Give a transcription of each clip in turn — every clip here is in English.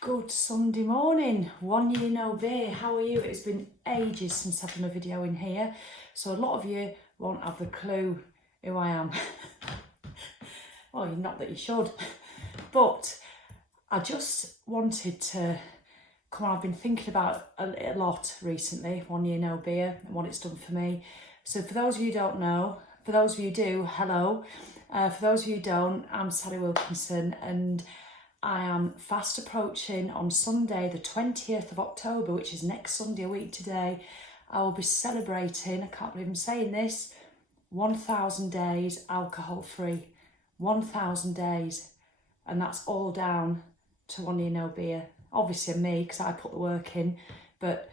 Good Sunday morning, 1 year no beer. How are you? It's been ages since I've done a video in here, so a lot of you won't have a clue who I am. Well, not that you should, but I just wanted to come on. I've been thinking about a lot recently, 1 year no beer and what it's done for me. So for those of you who don't know, for those of you who do, hello. For those of you who don't, I'm Sally Wilkinson, and I am fast approaching on Sunday, the 20th of October, which is next Sunday, a week today. I will be celebrating, I can't believe I'm saying this, 1,000 days alcohol free. 1,000 days. And that's all down to 1 year no beer. Obviously me, because I put the work in, but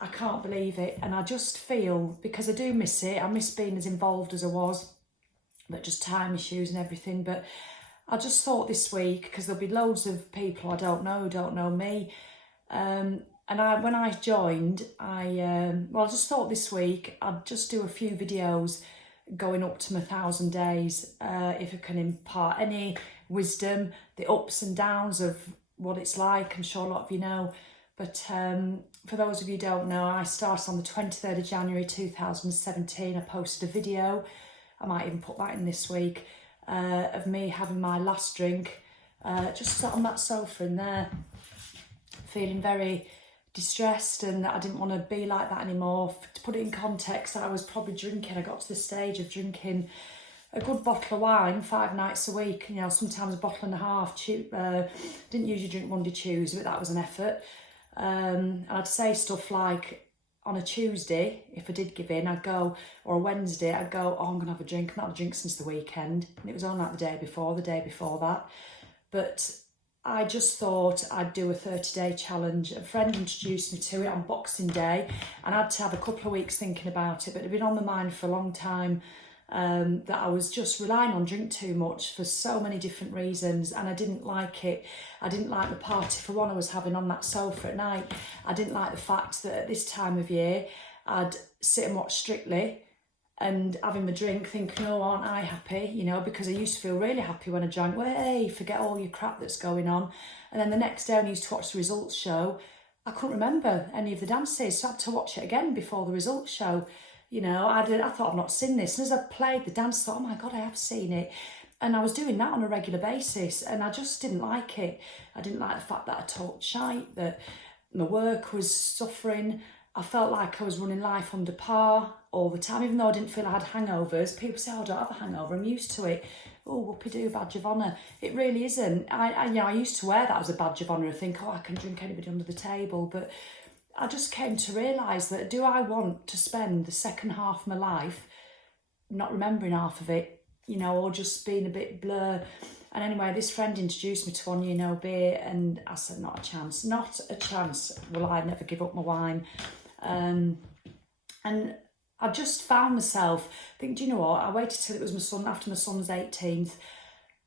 I can't believe it. And I just feel, because I do miss it, I miss being as involved as I was, but just time issues and everything. But I just thought this week, because there'll be loads of people I don't know who don't know me, and when I joined, I just thought this week I'd just do a few videos going up to my 1,000 days, if I can impart any wisdom, the ups and downs of what it's like. I'm sure a lot of you know, but for those of you who don't know, I started on the 23rd of January 2017. I posted a video, I might even put that in this week, of me having my last drink, just sat on that sofa in there, feeling very distressed, and I didn't want to be like that anymore. To put it in context, I was probably drinking, I got to the stage of drinking a good bottle of wine 5 nights a week, you know, sometimes a bottle and a half. Didn't usually drink Monday, Tuesday, but that was an effort. And I'd say stuff like, on a Tuesday, if I did give in, I'd go, or a Wednesday, I'd go, oh, I'm going to have a drink. I've not had a drink since the weekend. And it was on like the day before that. But I just thought I'd do a 30-day challenge. A friend introduced me to it on Boxing Day, and I had to have a couple of weeks thinking about it, but it had been on my mind for a long time, that I was just relying on drink too much for so many different reasons, and I didn't like it. I didn't like the party, for one, I was having on that sofa at night. I didn't like the fact that at this time of year I'd sit and watch Strictly and having my drink thinking, oh, aren't I happy, you know, because I used to feel really happy when I drank. Well, hey, forget all your crap that's going on. And then the next day when I used to watch the results show, I couldn't remember any of the dances, so I had to watch it again before the results show. You know, I thought I've not seen this. And as I played the dance, I thought, oh my God, I have seen it. And I was doing that on a regular basis, and I just didn't like it. I didn't like the fact that I talked shite, that my work was suffering. I felt like I was running life under par all the time, even though I didn't feel I had hangovers. People say, oh, I don't have a hangover, I'm used to it. Oh, whoopee-doo, badge of honour. It really isn't. I used to wear that as a badge of honour and think, oh, I can drink anybody under the table. But I just came to realise that, do I want to spend the second half of my life not remembering half of it, you know, or just being a bit blur? And anyway, this friend introduced me to 1 year no beer, and I said, not a chance, not a chance will I never give up my wine. And I just found myself thinking, do you know what, I waited till it was my son, after my son's 18th.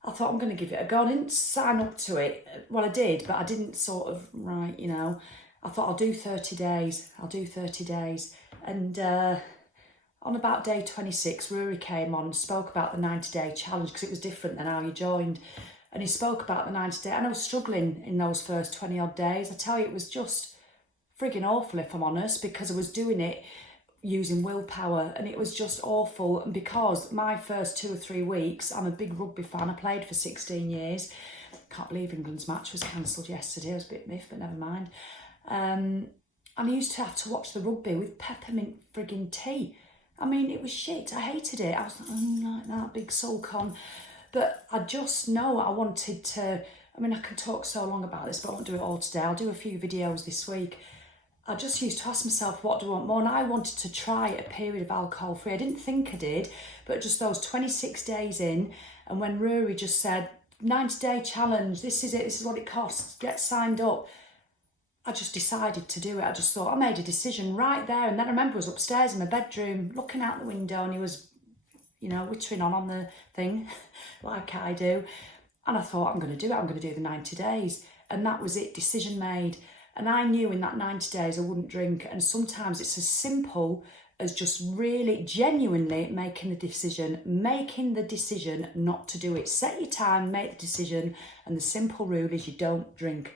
I thought, I'm going to give it a go. I didn't sign up to it. Well, I did, but I didn't sort of, right, you know. I thought, I'll do 30 days. And on about day 26, Rory came on and spoke about the 90-day challenge, because it was different than how you joined. And he spoke about the 90-day, and I was struggling in those first 20-odd days. I tell you, it was just frigging awful, if I'm honest, because I was doing it using willpower, and it was just awful. And because my first 2 or 3 weeks, I'm a big rugby fan, I played for 16 years. Can't believe England's match was cancelled yesterday. I was a bit miffed, but never mind. And I used to have to watch the rugby with peppermint frigging tea. I mean, it was shit. I hated it. I was like that, big sulk on. But I just know I wanted to, I mean, I can talk so long about this, but I won't do it all today. I'll do a few videos this week. I just used to ask myself, what do I want more? And I wanted to try a period of alcohol free. I didn't think I did, but just those 26 days in, and when Rory just said, 90-day challenge, this is it, this is what it costs, get signed up, I just decided to do it. I just thought, I made a decision right there. And then I remember I was upstairs in my bedroom looking out the window, and he was, you know, wittering on the thing like I do. And I thought, I'm going to do it. I'm going to do the 90 days. And that was it, decision made. And I knew in that 90 days I wouldn't drink. And sometimes it's as simple as just really genuinely making the decision not to do it. Set your time, make the decision. And the simple rule is you don't drink.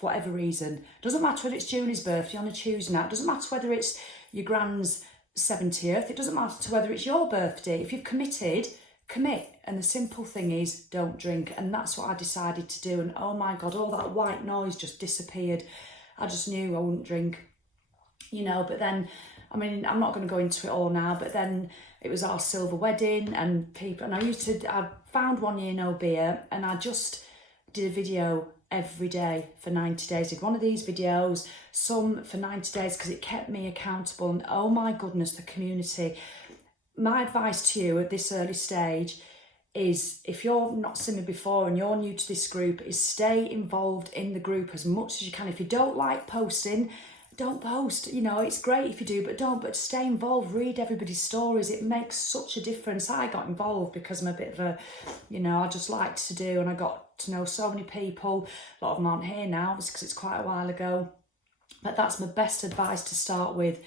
for whatever reason. Doesn't matter whether it's Julie's birthday on a Tuesday night. Doesn't matter whether it's your grand's 70th. It doesn't matter whether it's your birthday. If you've committed, commit. And the simple thing is, don't drink. And that's what I decided to do. And oh my God, all that white noise just disappeared. I just knew I wouldn't drink, you know. But then, I mean, I'm not going to go into it all now, but then it was our silver wedding and people, and I found 1 year no beer, and I just did a video every day for 90 days. Did one of these videos, some for 90 days, because it kept me accountable. And oh my goodness, the community. My advice to you at this early stage is, if you're not seen me before and you're new to this group, is stay involved in the group as much as you can. If you don't like posting, don't post. You know, it's great if you do, but don't. But stay involved, read everybody's stories. It makes such a difference. I got involved because I'm a bit of a, you know, I just like to do, and I got to know so many people. A lot of them aren't here now, because it's quite a while ago. But that's my best advice to start with.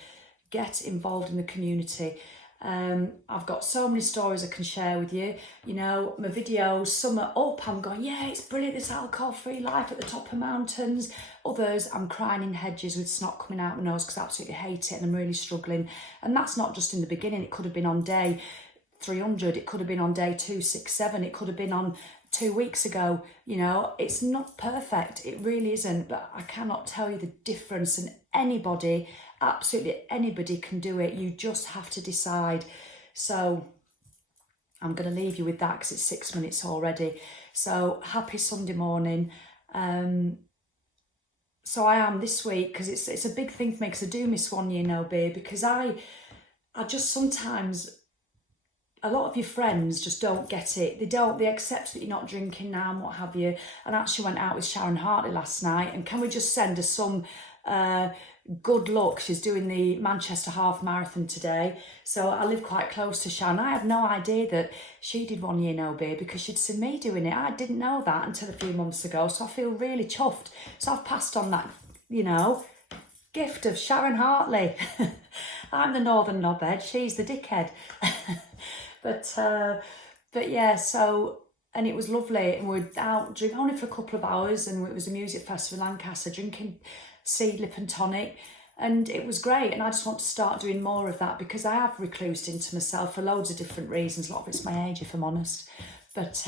Get involved in the community. I've got so many stories I can share with you. You know, my videos, some are up, I'm going, yeah, it's brilliant, this alcohol-free life at the top of mountains. Others, I'm crying in hedges with snot coming out my nose because I absolutely hate it and I'm really struggling. And that's not just in the beginning. It could have been on day 300. It could have been on day 267. It could have been on 2 weeks ago. You know, it's not perfect. It really isn't. But I cannot tell you the difference. And anybody, absolutely anybody can do it. You just have to decide. So I'm going to leave you with that because it's 6 minutes already. So happy Sunday morning. So I am this week, because it's a big thing for me, because I do miss 1 year no beer, because I just sometimes, a lot of your friends just don't get it. They accept that you're not drinking now and what have you. And I actually went out with Sharon Hartley last night, and can we just send her some good luck? She's doing the Manchester Half Marathon today. So I live quite close to Sharon. I had no idea that she did 1 year no beer, because she'd seen me doing it. I didn't know that until a few months ago. So I feel really chuffed. So I've passed on that, you know, gift of Sharon Hartley. I'm the northern knobhead. She's the dickhead. But yeah, so, and it was lovely. And we were out drinking only for a couple of hours, and it was a music festival in Lancaster, drinking Seedlip and tonic, and it was great. And I just want to start doing more of that, because I have reclused into myself for loads of different reasons. A lot of it's my age, if I'm honest, but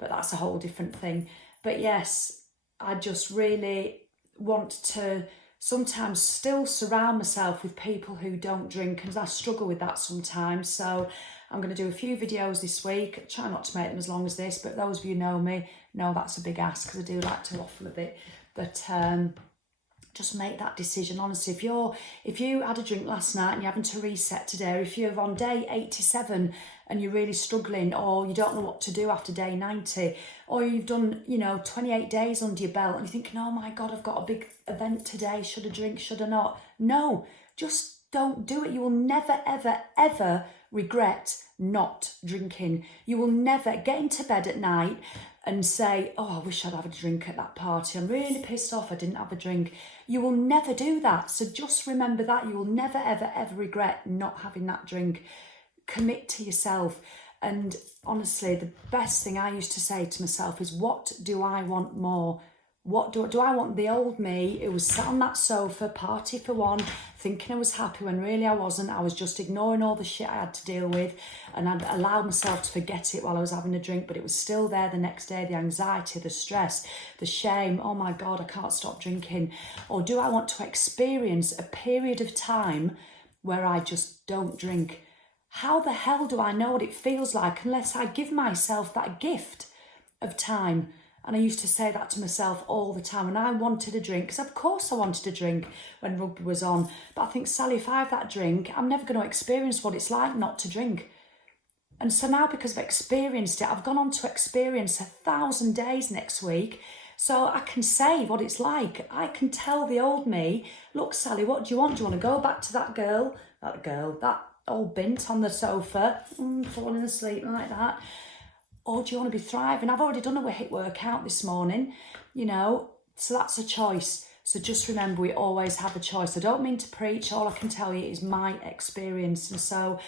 that's a whole different thing. But yes, I just really want to sometimes still surround myself with people who don't drink, and I struggle with that sometimes. So I'm going to do a few videos this week. I try not to make them as long as this, but those of you who know me know that's a big ask, because I do like to waffle a bit. But just make that decision. Honestly, if you had a drink last night and you're having to reset today, or if you're on day 87 and you're really struggling, or you don't know what to do after day 90, or you've done, you know, 28 days under your belt and you're thinking, oh my God, I've got a big event today, should I drink, should I not? No, just don't do it. You will never, ever, ever regret not drinking. You will never get into bed at night and say, oh, I wish I'd have a drink at that party. I'm really pissed off I didn't have a drink. You will never do that. So just remember that. You will never, ever, ever regret not having that drink. Commit to yourself. And honestly, the best thing I used to say to myself is, what do I want more? What do I want? The old me who was sat on that sofa, party for one, thinking I was happy when really I wasn't. I was just ignoring all the shit I had to deal with, and I'd allowed myself to forget it while I was having a drink, but it was still there the next day, the anxiety, the stress, the shame. Oh my God, I can't stop drinking. Or do I want to experience a period of time where I just don't drink? How the hell do I know what it feels like unless I give myself that gift of time? And I used to say that to myself all the time. And I wanted a drink, because of course I wanted a drink when rugby was on. But I think, Sally, if I have that drink, I'm never going to experience what it's like not to drink. And so now, because I've experienced it, I've gone on to experience 1,000 days next week. So I can say what it's like. I can tell the old me, look, Sally, what do you want? Do you want to go back to that old bint on the sofa, falling asleep like that? Or do you want to be thriving? I've already done a HIIT workout this morning, you know, so that's a choice. So just remember, we always have a choice. I don't mean to preach. All I can tell you is my experience. And so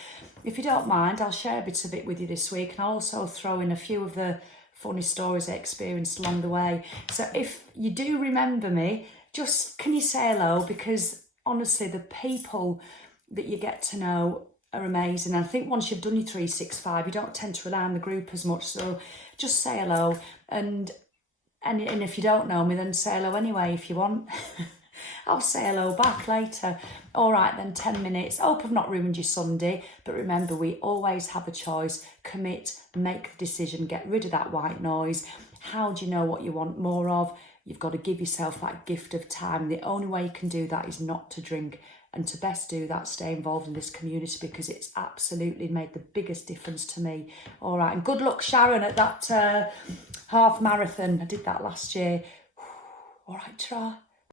if you don't mind, I'll share a bit of it with you this week. And I'll also throw in a few of the funny stories I experienced along the way. So if you do remember me, just can you say hello? Because honestly, the people that you get to know are amazing. And I think once you've done your 365, you don't tend to rely on the group as much. So just say hello. And if you don't know me, then say hello anyway if you want. I'll say hello back later. All right then, 10 minutes. Hope I've not ruined your Sunday. But remember, we always have a choice. Commit, make the decision, get rid of that white noise. How do you know what you want more of? You've got to give yourself that gift of time. The only way you can do that is not to drink. And to best do that, stay involved in this community, because it's absolutely made the biggest difference to me. All right, and good luck, Sharon, at that half marathon. I did that last year. All right, Tra.